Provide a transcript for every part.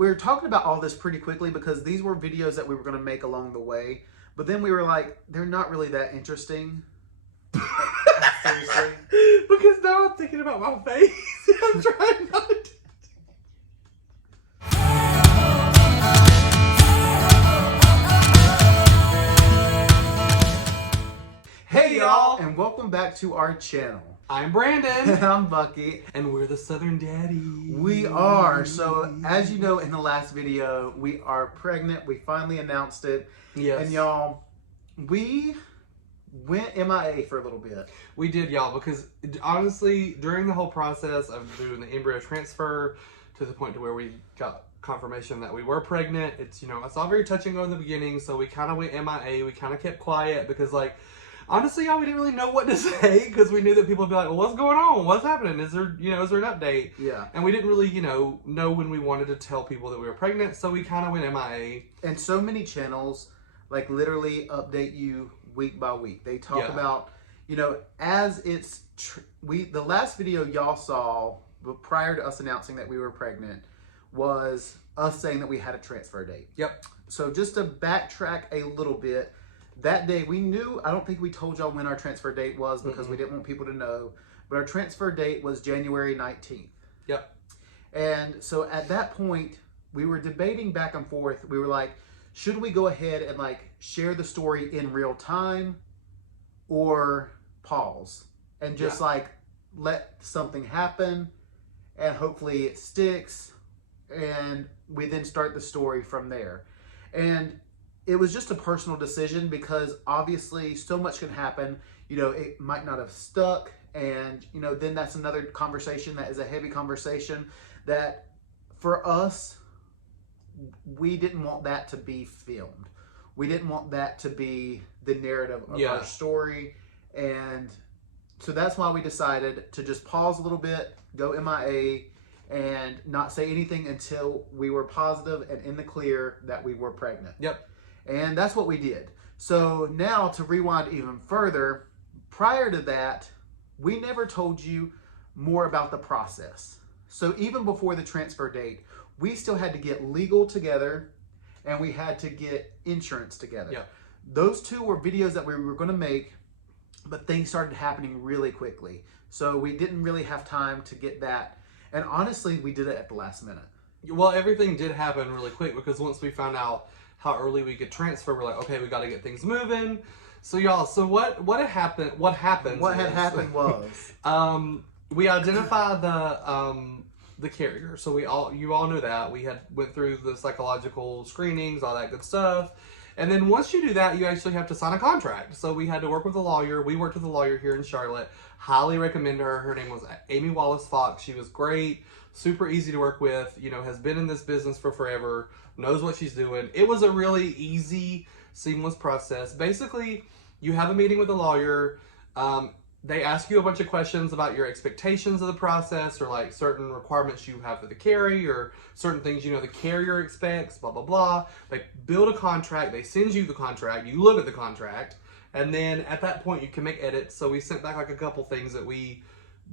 we're talking about all this pretty quickly because these were videos that we were going to make along the way. But then we were like, they're not really that interesting. Seriously. Because now I'm thinking about my face. I'm trying not to. Hey y'all, and welcome back to our channel. I'm Brandon. And I'm Bucky. And we're the Southern Daddies. We are. So, as you know in the last video, we are pregnant. We finally announced it. Yes. And y'all, we went MIA for a little bit. We did, y'all, because honestly, during the whole process of doing the embryo transfer to the point to where we got confirmation that we were pregnant, it's all very touch and go in the beginning, so we kind of went MIA. We kind of kept quiet because, like, honestly, y'all, we didn't really know what to say because we knew that people would be like, well, what's going on? What's happening? Is there an update? Yeah. And we didn't really, know when we wanted to tell people that we were pregnant, so we kind of went MIA. And so many channels, like, literally update you week by week. They talk about, as it's, the last video y'all saw prior to us announcing that we were pregnant was us saying that we had a transfer date. Yep. So just to backtrack a little bit, that day we knew, I don't think we told y'all when our transfer date was because we didn't want people to know, but our transfer date was January 19th. Yep. And so at that point, we were debating back and forth. We were like, should we go ahead and like share the story in real time or pause and just like let something happen and hopefully it sticks and we then start the story from there. And it was just a personal decision because obviously so much can happen. It might not have stuck. And, then that's another conversation that is a heavy conversation that for us, we didn't want that to be filmed. We didn't want that to be the narrative of our story. And so that's why we decided to just pause a little bit, go MIA, and not say anything until we were positive and in the clear that we were pregnant. Yep. And that's what we did. So now to rewind even further, prior to that, we never told you more about the process. So even before the transfer date, we still had to get legal together and we had to get insurance together. Yep. Those two were videos that we were going to make, but things started happening really quickly. So we didn't really have time to get that. And honestly, we did it at the last minute. Well, everything did happen really quick because once we found out how early we could transfer, we're like, okay, we got to get things moving. So y'all, what had happened? What happened? What had happened was we identified the carrier. So you all know that we had went through the psychological screenings, all that good stuff. And then once you do that, you actually have to sign a contract. So we had to work with a lawyer. We worked with a lawyer here in Charlotte. Highly recommend her. Her name was Amy Wallace Fox. She was great, super easy to work with, has been in this business for forever, knows what she's doing. It was a really easy, seamless process. Basically, you have a meeting with a lawyer. They ask you a bunch of questions about your expectations of the process or like certain requirements you have for the carrier or certain things the carrier expects, blah, blah, blah. They build a contract. They send you the contract. You look at the contract. And then at that point, you can make edits. So we sent back like a couple things that we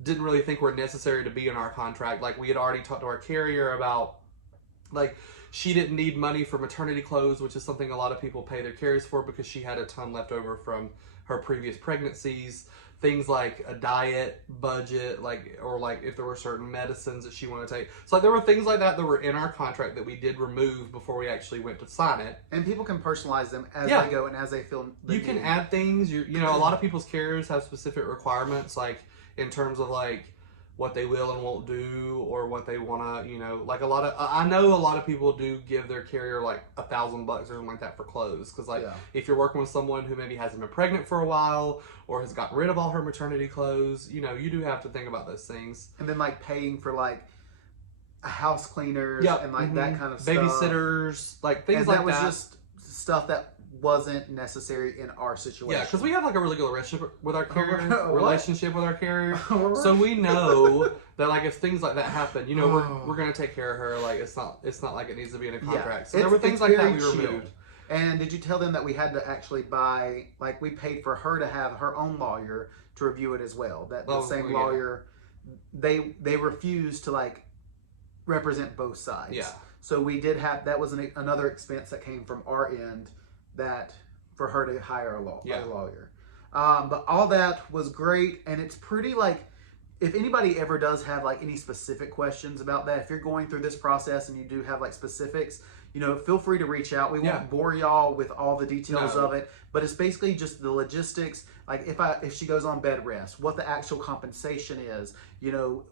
didn't really think were necessary to be in our contract. Like we had already talked to our carrier about like she didn't need money for maternity clothes, which is something a lot of people pay their carriers for because she had a ton left over from her previous pregnancies. Things like a diet budget, or if there were certain medicines that she wanted to take. So there were things like that were in our contract that we did remove before we actually went to sign it. And people can personalize them as they go and as they feel. You can add things. A lot of people's carriers have specific requirements, like in terms of like what they will and won't do, or what they want to, like I know a lot of people do give their carrier like $1,000 or something like that for clothes. Cause if you're working with someone who maybe hasn't been pregnant for a while or has gotten rid of all her maternity clothes, you do have to think about those things. And then like paying for like a house cleaners and like that kind of stuff. Babysitters, like things like that. That was just stuff that wasn't necessary in our situation. Yeah, because we have like a really good relationship with our carrier. So we know that like if things like that happen, we're gonna take care of her. Like it's not like it needs to be in a contract. So there were things like that we removed. And did you tell them that we had to actually buy, like we paid for her to have her own lawyer to review it as well? That the same lawyer, they refused to like represent both sides. Yeah. So we did have, that was another expense that came from our end, that for her to hire a lawyer. But all that was great, and it's pretty like, if anybody ever does have like any specific questions about that, if you're going through this process and you do have like specifics, you know, feel free to reach out. We won't bore y'all with all the details of it, but it's basically just the logistics. Like if she goes on bed rest, what the actual compensation is, you know,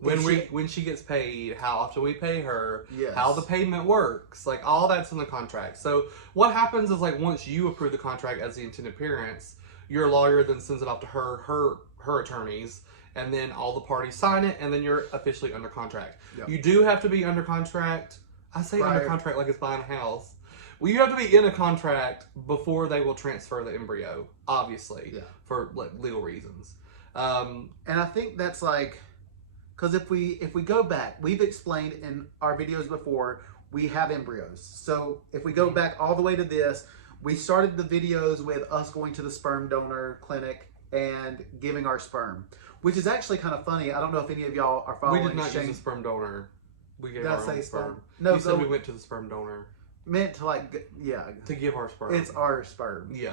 when she gets paid, how often we pay her, how the payment works, like all that's in the contract. So what happens is, like, once you approve the contract as the intended parents, your lawyer then sends it off to her attorneys, and then all the parties sign it, and then you're officially under contract. You do have to be under contract. I say under contract like it's buying a house. Well, you have to be in a contract before they will transfer the embryo, obviously, for legal reasons. And I think that's like, because if we go back, we've explained in our videos before, we have embryos. So if we go back all the way to this, we started the videos with us going to the sperm donor clinic and giving our sperm, which is actually kind of funny. I don't know if any of y'all are following. We did not use a sperm donor. We gave our own sperm. No, you said we went to the sperm donor. Meant to, like, to give our sperm. It's our sperm. Yeah.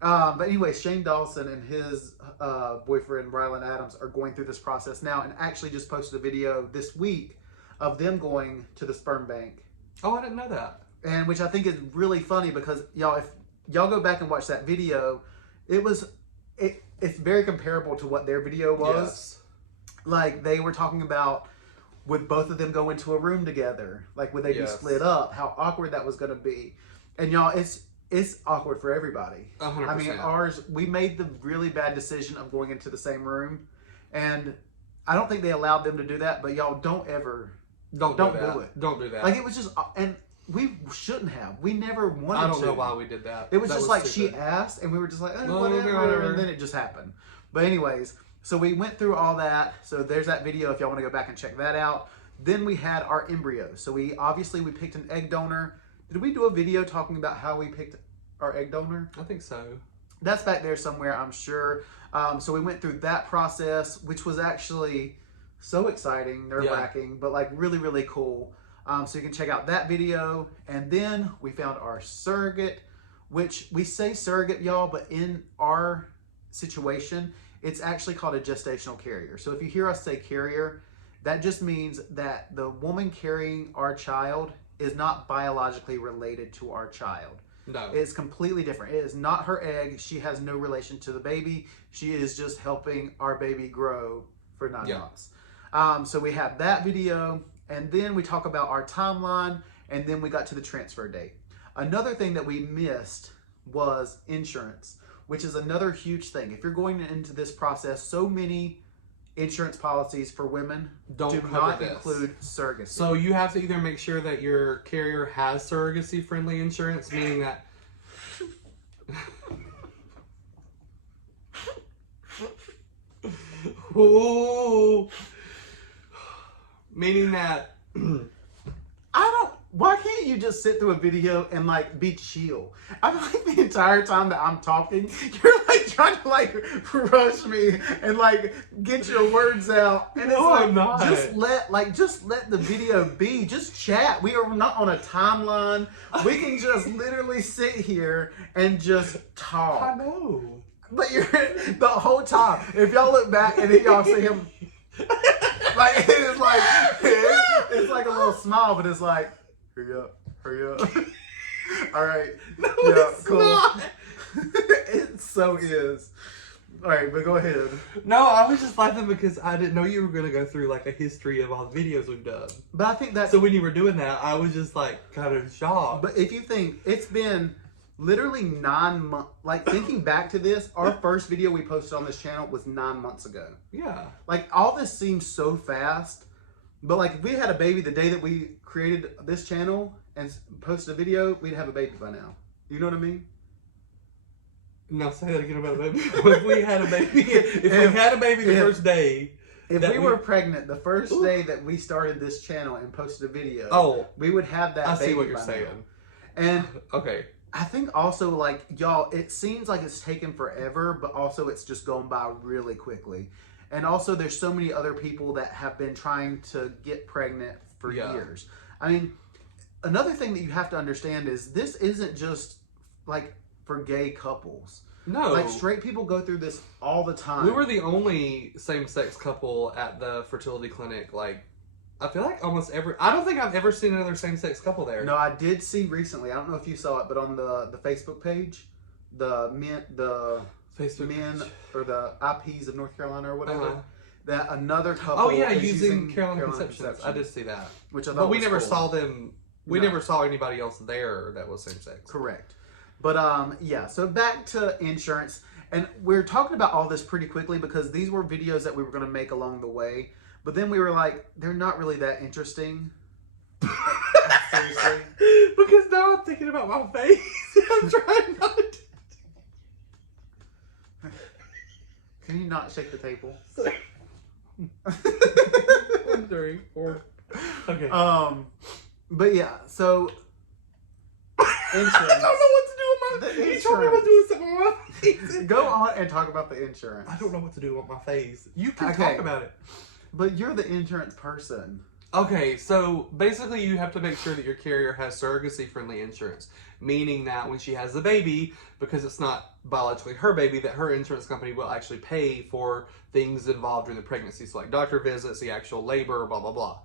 But anyway, Shane Dawson and his boyfriend Ryland Adams are going through this process now, and actually just posted a video this week of them going to the sperm bank. Oh, I didn't know that. And which I think is really funny, because y'all, if y'all go back and watch that video, it's very comparable to what their video was. Yes. Like, they were talking about, would both of them go into a room together? Like, would they be split up? How awkward that was going to be. And y'all, it's awkward for everybody. 100%. I mean, we made the really bad decision of going into the same room, and I don't think they allowed them to do that, but y'all don't do it. Don't do that. Like, it was just, and we shouldn't have. We never wanted to. I don't know why we did that. It was just like, stupid. She asked, and we were just like, whatever, and then it just happened. But anyways, so we went through all that. So there's that video if y'all want to go back and check that out. Then we had our embryos. So we picked an egg donor. Did we do a video talking about how we picked our egg donor? I think so. That's back there somewhere, I'm sure. So we went through that process, which was actually so exciting, nerve-wracking, but like really, really cool. So you can check out that video. And then we found our surrogate, which we say surrogate, y'all, but in our situation, it's actually called a gestational carrier. So if you hear us say carrier, that just means that the woman carrying our child is not biologically related to our child. No. It's completely different. It is not her egg. She has no relation to the baby. She is just helping our baby grow for 9 months. So we have that video, and then we talk about our timeline, and then we got to the transfer date. Another thing that we missed was insurance, which is another huge thing. If you're going into this process, so many insurance policies for women do not include surrogacy. So you have to either make sure that your carrier has surrogacy-friendly insurance, meaning that... Ooh. Meaning that... Why can't you just sit through a video and like be chill? I feel like the entire time that I'm talking, you're like trying to like rush me and like get your words out. And it's like, I'm not. Just let the video be. Just chat. We are not on a timeline. We can just literally sit here and just talk. I know. But you're the whole time. If y'all look back and then y'all see him, like it's like a little smile, but it's like, hurry up. All right. No, it's cool. Not. It so is. All right, but go ahead. No, I was just laughing because I didn't know you were going to go through like a history of all the videos we've done. But I think that's... So when you were doing that, I was just like kind of shocked. But if you think, it's been literally 9 months. Like, thinking back to this, our first video we posted on this channel was 9 months ago. Yeah. Like, all this seems so fast. But like, if we had a baby the day that we created this channel and posted a video, we'd have a baby by now. You know what I mean? No, say that again about a baby. If we had a baby, the first day. If we were pregnant the first day that we started this channel and posted a video, we would have that baby. I see what you're by saying. Now. And okay. I think also, like, y'all, it seems like it's taken forever, but also it's just going by really quickly. And also, there's so many other people that have been trying to get pregnant for years. I mean, another thing that you have to understand is this isn't just like for gay couples. No. Like straight people go through this all the time. We were the only same-sex couple at the fertility clinic. Like, I feel like almost I don't think I've ever seen another same-sex couple there. No, I did see recently. I don't know if you saw it, but on the Facebook page, the Facebook men page. or the IPs of North Carolina or whatever, Uh-huh. that another couple. Oh yeah, is using Carolina Conceptions. I did see that. Which I thought but we was never cool. saw them. We No. never saw anybody else there that was same-sex. Correct. But yeah, so back to insurance. And we're talking about all this pretty quickly because these were videos that we were going to make along the way. But then we were like, they're not really that interesting. Seriously. Because now I'm thinking about my face. I'm trying not to. Can you not shake the table? 1, 3, 4. Okay. But yeah, so insurance. I don't know what to do with my face. You told me I was doing something with my face. Go on and talk about the insurance. I don't know what to do with my face. You can Okay. talk about it. But you're the insurance person. Okay, so basically you have to make sure that your carrier has surrogacy-friendly insurance, meaning that when she has the baby, because it's not biologically her baby, that her insurance company will actually pay for things involved during the pregnancy, so like doctor visits, the actual labor, blah, blah, blah.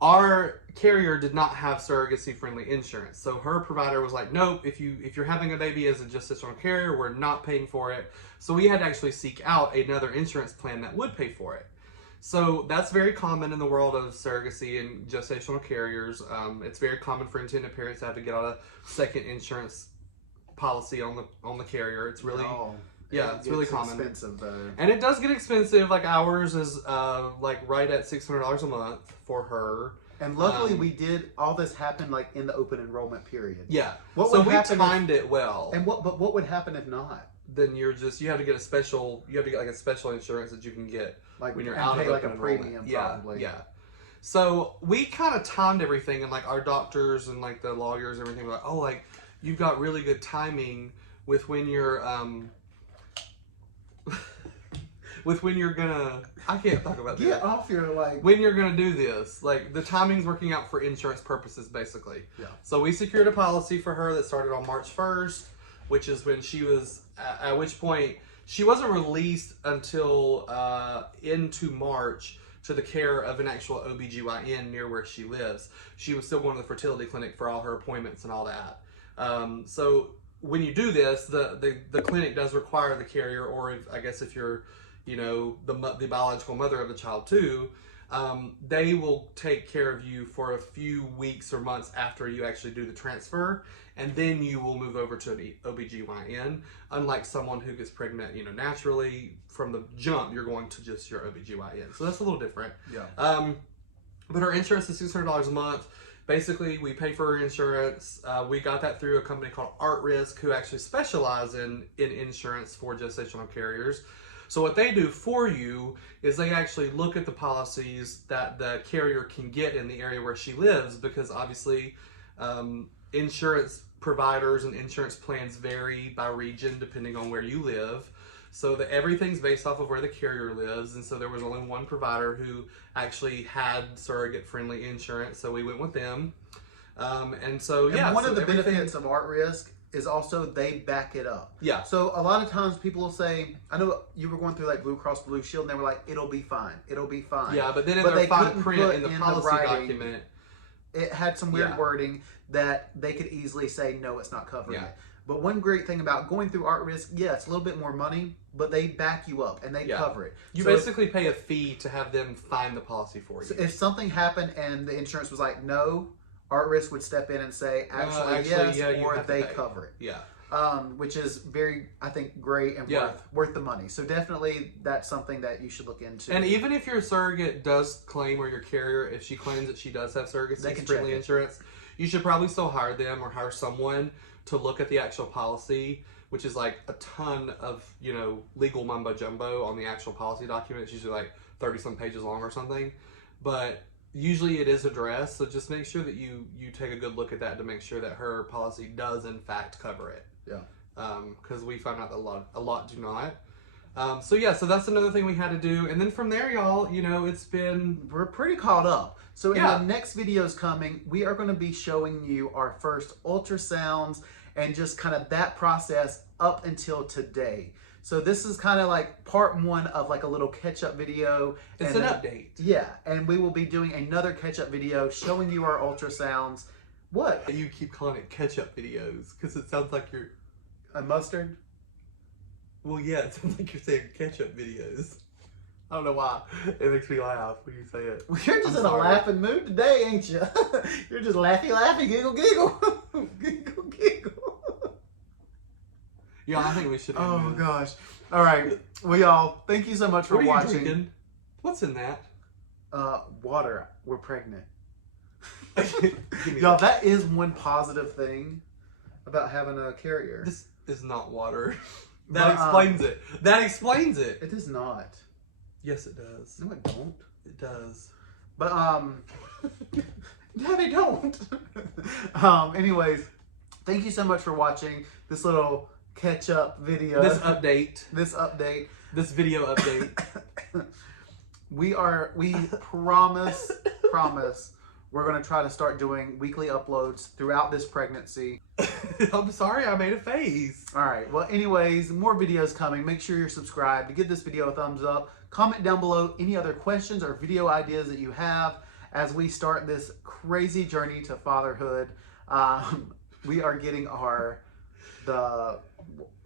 Our carrier did not have surrogacy-friendly insurance, so her provider was like, nope, if you're having a baby as a gestational carrier, we're not paying for it. So we had to actually seek out another insurance plan that would pay for it. So that's very common in the world of surrogacy and gestational carriers. It's very common for intended parents to have to get on a second insurance policy on the carrier. It's really it's really common. Expensive though, and it does get expensive. Like ours is like right at $600 a month for her. And luckily, we did all this happen like in the open enrollment period. Yeah. What so would we happen timed it well. And but what would happen if not? Then you have to get a special. You have to get like a special insurance that you can get Like when you're and out pay of like a open enrollment. premium, Yeah, probably. yeah. So we kind of timed everything, and like our doctors and like the lawyers and everything were like, oh, like you've got really good timing with when you're with when you're gonna. I can't talk about Get this. off your like. When you're gonna do this, like the timing's working out for insurance purposes, basically. Yeah. So we secured a policy for her that started on March 1st, which is when she was. At which point she wasn't released until into March to the care of an actual OBGYN near where she lives. She was still going to the fertility clinic for all her appointments and all that. So when you do this, the clinic does require the carrier, or if you're, the biological mother of the child too, they will take care of you for a few weeks or months after you actually do the transfer, and then you will move over to an OBGYN. Unlike someone who gets pregnant, naturally from the jump, you're going to just your OBGYN. So that's a little different. Yeah. But our insurance is $600 a month. Basically, we pay for her insurance. We got that through a company called Art Risk, who actually specialize in insurance for gestational carriers. So what they do for you is they actually look at the policies that the carrier can get in the area where she lives, because obviously insurance providers and insurance plans vary by region depending on where you live. So that everything's based off of where the carrier lives, and so there was only one provider who actually had surrogate-friendly insurance, so we went with them. And so, yeah. And one so of the everything- benefits of Art Risk is also they back it up. Yeah. So a lot of times people will say, I know you were going through like Blue Cross Blue Shield, and they were like, it'll be fine. It'll be fine. Yeah, but then in But their they fine couldn't print put in the in the policy writing- document, It had some weird Yeah. wording that they could easily say, no, it's not covering Yeah. it. But one great thing about going through Art Risk, yeah, it's a little bit more money, but they back you up and they Yeah. cover it. you So basically pay a fee to have them find the policy for you. if something happened and the insurance was like, no, Art Risk would step in and say, actually actually, yes, yeah, you or have to they pay. cover it. Yeah. Which is very, I think, great and Yeah. worth the money. So definitely that's something that you should look into. And even if your surrogate does claim, or your carrier, if she claims that she does have They can surrogacy-friendly check it. insurance, you should probably still hire them or hire someone to look at the actual policy, which is like a ton of, legal mumbo jumbo on the actual policy document. It's usually like 30-some pages long or something. But usually it is addressed, so just make sure that you take a good look at that to make sure that her policy does in fact cover it. Yeah. Because we found out that a lot do not. So yeah, so that's another thing we had to do. And then from there, y'all, you know, We're pretty caught up. So in Yeah. the next videos coming, we are going to be showing you our first ultrasounds and just kind of that process up until today. So this is kind of like part one of like a little catch-up video. It's and an then- update. Yeah, and we will be doing another catch-up video showing you our ultrasounds. What? You keep calling it catch-up videos because it sounds like you're... A mustard? Well, yeah, it sounds like you're saying catch-up videos. I don't know why. It makes me laugh when you say it. Well, you're just I'm in sorry. a laughing mood today, ain't you? You're just laughy, giggle, giggle. Giggle, giggle. Yeah, I think we should end Oh, this. gosh. All right. Well, y'all, thank you so much for What are you watching. drinking? What's in that? Water. We're pregnant. Give me Y'all, that. that is one positive thing about having a carrier. This is not water. But, That explains it. That explains it. It is not. Yes, it does. No, it don't. It does. But, no, they don't. Anyways, thank you so much for watching this little catch-up video. This update. This update. This video update. We promise, we're going to try to start doing weekly uploads throughout this pregnancy. I'm sorry I made a face. All right. Well, anyways, more videos coming. Make sure you're subscribed. Give this video a thumbs up. Comment down below any other questions or video ideas that you have as we start this crazy journey to fatherhood. We are getting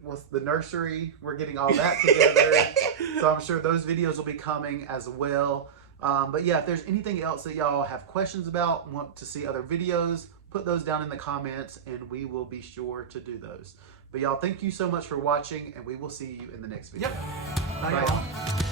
what's the nursery? We're getting all that together. So I'm sure those videos will be coming as well. But yeah, if there's anything else that y'all have questions about, want to see other videos, put those down in the comments and we will be sure to do those. But y'all, thank you so much for watching and we will see you in the next video. Yep. Bye, Bye, y'all.